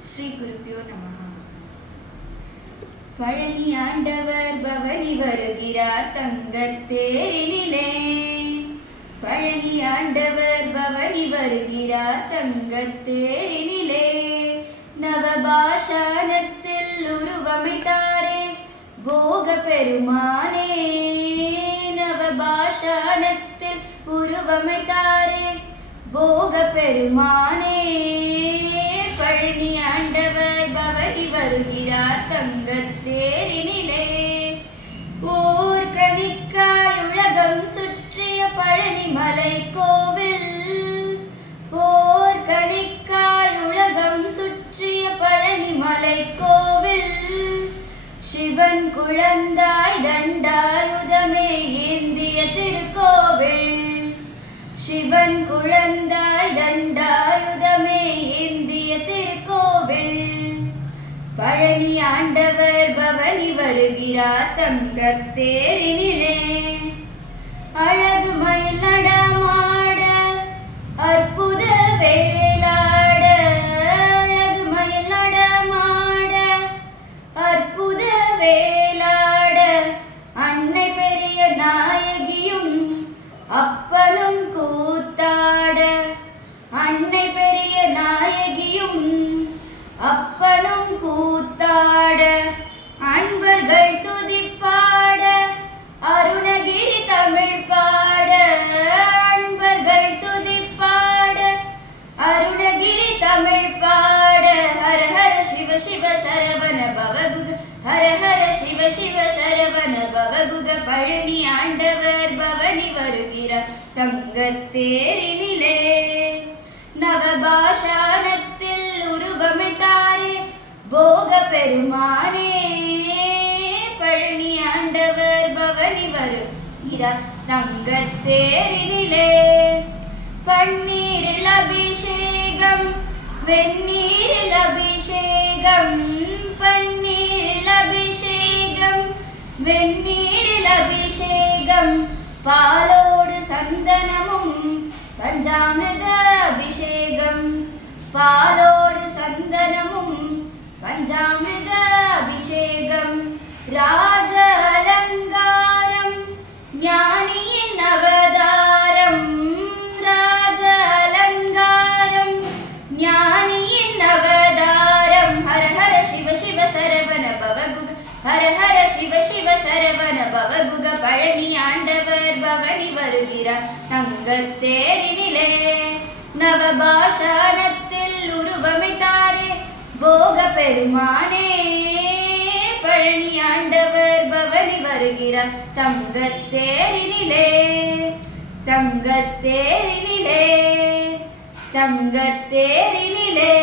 ஸ்ரீ குருப்பியோ நமஹ. பழனி ஆண்டவர் பவனி வருகிறார் தங்கத்தேரினிலே. பழனி ஆண்டவர் பவனி வருகிறார் தங்கத்தேரினிலே. நவபாஷானத்தில் உருவமைத்தாரே போக பெருமானே. நவபாஷானத்தில் உருவமைத்தாரே போக பெருமானே. பழனி ஆண்டவர் பவனி வருகிறார் தங்கத்தேரினிலே. ஓர் கணிக்காய் உலகம் சுற்றிய பழனி மலை கோவில். ஓர் கணிக்காய் உலகம் சுற்றிய பழனி மலை கோவில். சிவன் குழந்தாய் தண்டாயுதமே ஏந்திய திருக்கோவில். சிவன் குழந்தாய் தண்டாயுதமே ஏந்திய திருக்கோவில். பழனி ஆண்டவர் பவனி வருகிறார் தங்கத்தேரினிலே. அழகு மயில் நடமாட அற்புத வேலாட. அழகு மயில் நடமாட அற்புத வேலாட. அன்னை பெரிய நாயகியும் அப்பனும் கூத்தாட. அன்னை பெரிய நாயகியும் அப்பனும் கூத்தாட. அன்பர்கள் துதிப்பாட அருணகிரி தமிழ் பாட. அன்பர்கள் துதிப்பாட அருணகிரி தமிழ் பாட. ஹர ஹர சிவ சிவ சரவண பவகுக. ஹர ஹர சிவ சிவ சரவண பவகுக. பழனி ஆண்டவர் பவனி வருகிறார் தங்கத்தேரினிலே. நவபாஷானத்தில் உருவமைத்தாரே போக பெருமானே. பழனி ஆண்டவர் பவனி வருகிறார் தங்கத்தேரினிலே. பன்னீரில் அபிஷேகம் வெந்நீரில் அபிஷேகம். பன்னீரில் அபிஷேகம் வெந்நீரில் அபிஷேகம். பாலோடு சந்தனமும் பஞ்சாமிர்த அபிஷேகம். பாலோடு சந்தனமும் பஞ்சாமிர்த அபிஷேகம். ராஜ அலங்காரம் ஞானியின் அவதாரம். ராஜ அலங்காரம் ஞானியின் அவதாரம். ஹர ஹர சிவ சிவ சரவண பவகுக. ஹர ஹர சிவ சிவ சரவண பவகுக. பழனி ஆண்டவர் பவனி வருகிறார் தங்கத்தேரினிலே. நவபாஷானத்தில் உருவமைத்தாரே போக பெருமானே. பழனி ஆண்டவர் பவனி வருகிறார் தங்கத்தேரினிலே. தங்கத்தேரினிலே. தங்கத்தேரினிலே.